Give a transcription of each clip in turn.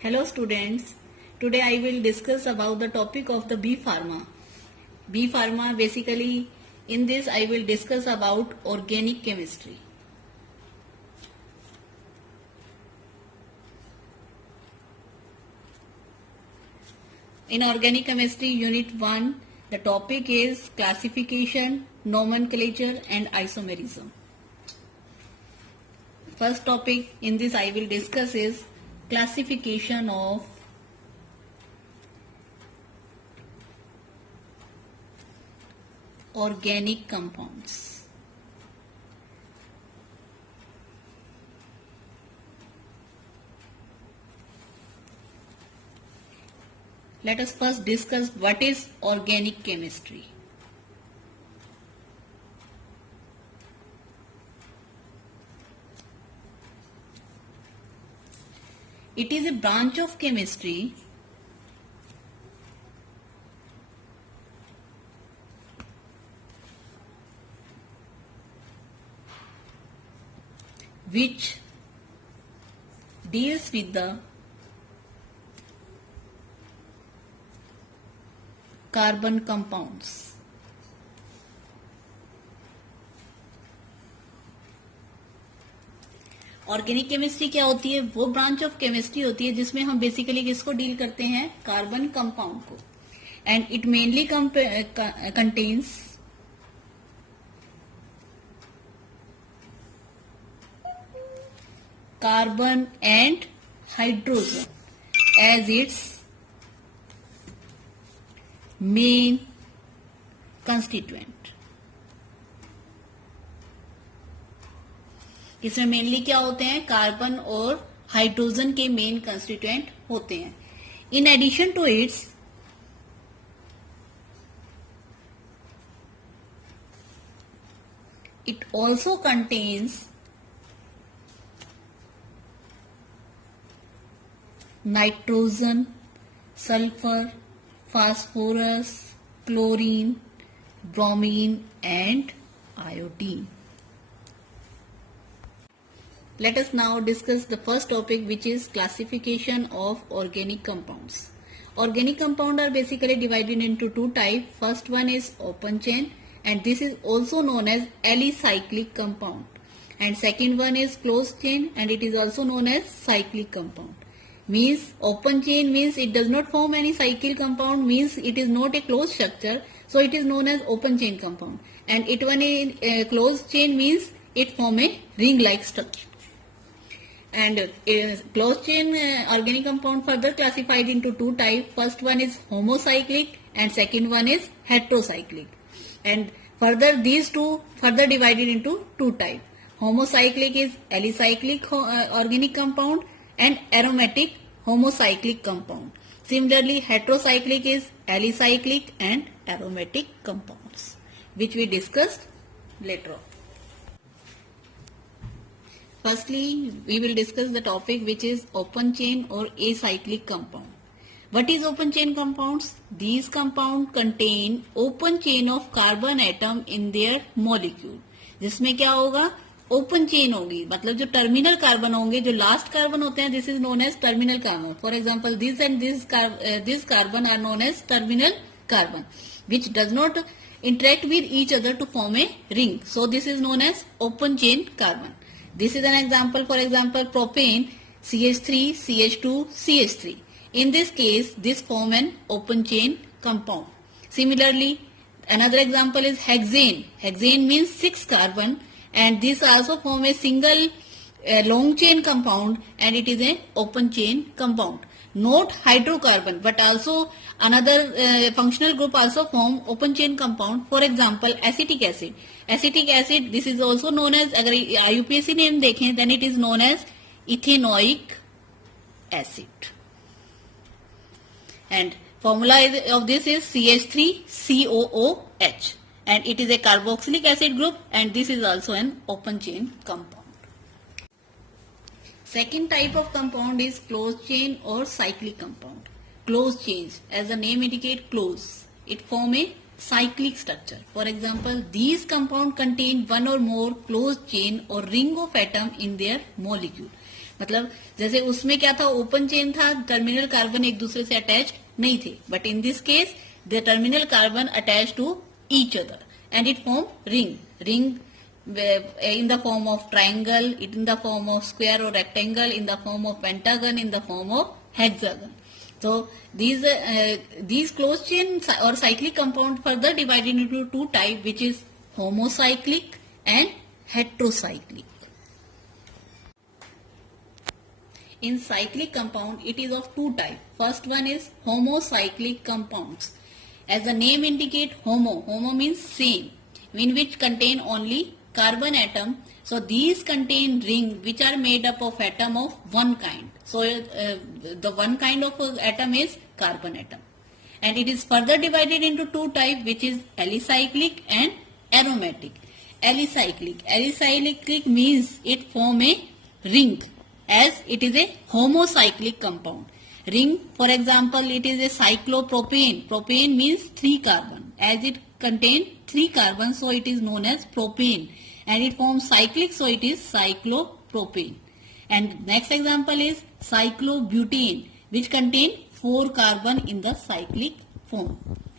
Hello students, today I will discuss about the topic of the bee pharma. Bee pharma basically in this I will discuss about organic chemistry. In organic chemistry unit 1, the topic is classification, nomenclature and isomerism. First topic in this I will discuss is classification of organic compounds. Let us first discuss what is organic chemistry. It is a branch of chemistry which deals with the carbon compounds. Organic chemistry क्या होती है? वो branch of chemistry होती है जिसमें हम basically किसको deal करते हैं? कार्बन कंपाउंड को. And it mainly contains carbon and hydrogen as its main constituent. इसमें मेनली क्या होते हैं? कार्बन और हाइड्रोजन के मेन कंस्टिट्यूएंट होते हैं. In addition to its it also contains nitrogen, sulphur, phosphorus, chlorine, bromine and iodine. Let us now discuss the first topic, which is classification of organic compounds. Organic compounds are basically divided into two types. First one is open chain and this is also known as alicyclic compound. And second one is closed chain and it is also known as cyclic compound. Means open chain means it does not form any cyclic compound, means it is not a closed structure, so it is known as open chain compound. And it one is closed chain means it form a ring like structure. And closed chain organic compound further classified into two types. First one is homocyclic and second one is heterocyclic. And further these two further divided into two types. Homocyclic is alicyclic organic compound and aromatic homocyclic compound. Similarly, heterocyclic is alicyclic and aromatic compounds, which we discussed later on. Firstly, we will discuss the topic which is open chain or acyclic compound. What is open chain compounds? These compounds contain open chain of carbon atom in their molecule. जिसमें क्या होगा? Open chain होगी, मतलब जो terminal carbon होंगे, जो last carbon होते हैं, this is known as terminal carbon. For example this and this carbon are known as terminal carbon which does not interact with each other to form a ring, so this is known as open chain carbon. This is an example. For example, propane, CH3, CH2, CH3. In this case, this form an open chain compound. Similarly, another example is hexane. Hexane means 6 carbon and this also form a single long chain compound and it is an open chain compound. Not hydrocarbon but also another functional group also form open chain compound. For example, acetic acid. Acetic acid, this is also known as, अगर IUPAC name देखें, then it is known as ethanoic acid. And formula of this is CH3COOH and it is a carboxylic acid group and this is also an open chain compound. Second type of compound is closed chain or cyclic compound. Closed chains, as the name indicates, close. It form a cyclic structure. For example, these compound contain one or more closed chain or ring of atom in their molecule. मतलब जैसे उसमें क्या था, open chain था, terminal carbon एक दूसरे से attach नहीं थे, but in this case the terminal carbon attach to each other and it form ring in the form of triangle, in the form of square or rectangle, in the form of pentagon, in the form of hexagon. So these closed chain or cyclic compound further divided into two types, which is homocyclic and heterocyclic. In cyclic compound, it is of two types. First one is homocyclic compounds. As the name indicate, homo means same, in which contain only carbon atom. So these contain ring which are made up of atom of one kind. So the one kind of atom is carbon atom, and it is further divided into two types, which is alicyclic and aromatic. Alicyclic means it form a ring, as it is a homocyclic compound. Ring, for example, it is a cyclopropane. Propane means 3 carbon. As it contains 3 carbon, so it is known as propane. And it forms cyclic, so it is cyclopropane. And next example is cyclobutane, which contain 4 carbon in the cyclic form.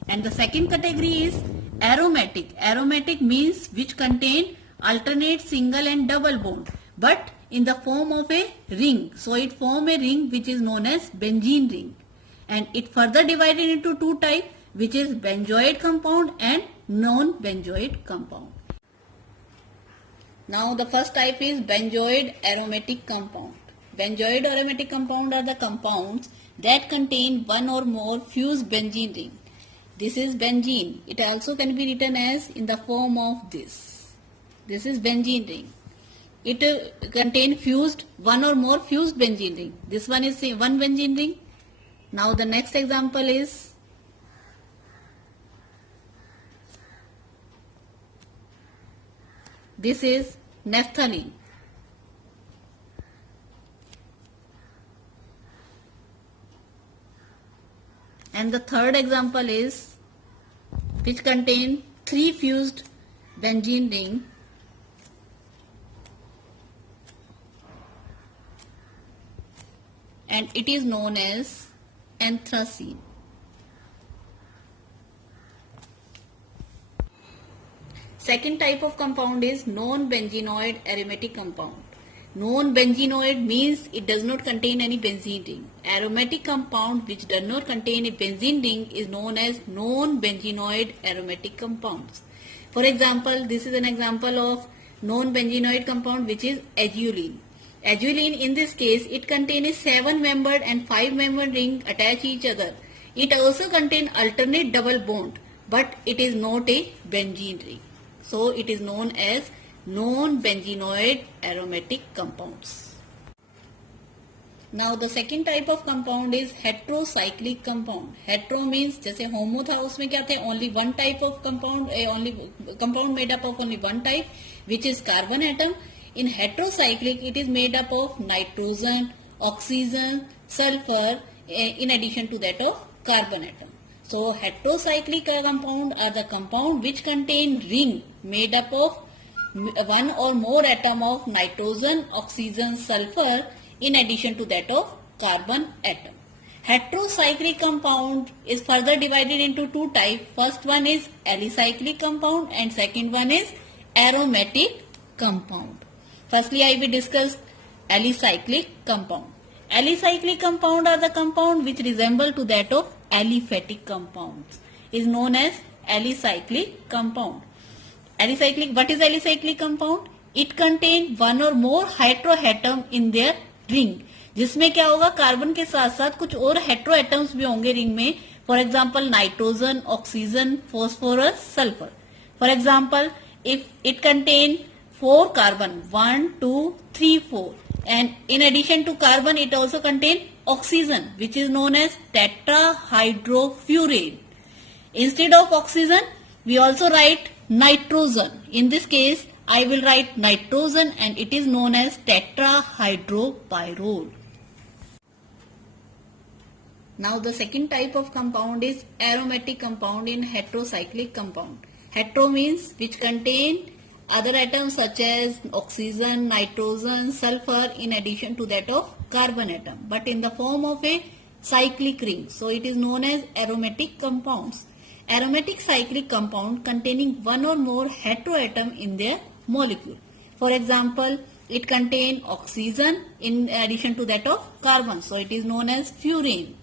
And the second category is aromatic. Aromatic means which contain alternate single and double bond, but in the form of a ring. So it form a ring which is known as benzene ring. And it further divided into two types, which is benzoate compound and non-benzoate compound. Now the first type is benzoate aromatic compound. Benzoate aromatic compound are the compounds that contain one or more fused benzene ring. This is benzene. It also can be written as in the form of this. This is benzene ring. It contains fused one or more fused benzene ring. This one is one benzene ring. Now the next example is this is naphthalene. And the third example is which contain 3 fused benzene ring, and it is known as anthracene. Second type of compound is non-benzenoid aromatic compound. Non-benzenoid means it does not contain any benzene ring. Aromatic compound which does not contain a benzene ring is known as non-benzenoid aromatic compounds. For example, this is an example of non-benzenoid compound, which is azulene. Azulene, in this case, it contains a 7-membered and 5-membered ring attached each other. It also contains alternate double bond, but it is not a benzene ring. So it is known as non-benzenoid aromatic compounds. Now the second type of compound is heterocyclic compound. Hetero means जैसे homo था उसमें क्या थे, only one type of compound, only compound made up of only one type, which is carbon atom. In heterocyclic, it is made up of nitrogen, oxygen, sulfur, in addition to that of carbon atom. So heterocyclic compound are the compound which contain ring made up of one or more atom of nitrogen, oxygen, sulfur, in addition to that of carbon atom. Heterocyclic compound is further divided into two types. First one is alicyclic compound and second one is aromatic compound. Firstly, I will discuss alicyclic compound. Alicyclic compound are the compound which resemble to that of aliphatic compounds. Is known as alicyclic compound. Alicyclic, what is alicyclic compound? It contain one or more heteroatom in their ring. जिसमें क्या होगा, carbon के साथ साथ कुछ और hetero atoms भी होंगे रिंग में. For example nitrogen, oxygen, phosphorus, sulphur. For example if it contain 4 carbon, 1, 2, 3, 4, and in addition to carbon it also contain oxygen, which is known as tetrahydrofurane. Instead of oxygen we also write nitrogen. In this case I will write nitrogen and it is known as tetrahydropyrrole. Now the second type of compound is aromatic compound in heterocyclic compound. Hetero means which contain other atoms such as oxygen, nitrogen, sulfur in addition to that of carbon atom, but in the form of a cyclic ring. So it is known as aromatic compounds. Aromatic cyclic compound containing one or more heteroatom in their molecule. For example, it contains oxygen in addition to that of carbon. So it is known as furane.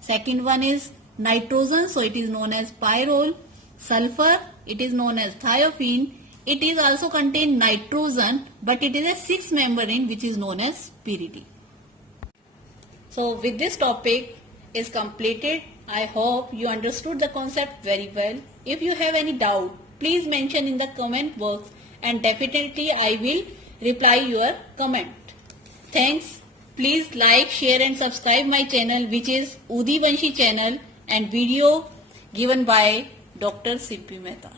Second one is nitrogen. So it is known as pyrrole. Sulfur, it is known as thiophene. It is also contain nitrogen, but it is a 6-member ring which is known as pyridine. So with this topic is completed. I hope you understood the concept very well. If you have any doubt, please mention in the comment box and definitely I will reply your comment. Thanks. Please like, share and subscribe my channel which is Udi Vanshi channel and video given by Dr. Sirpi Mehta.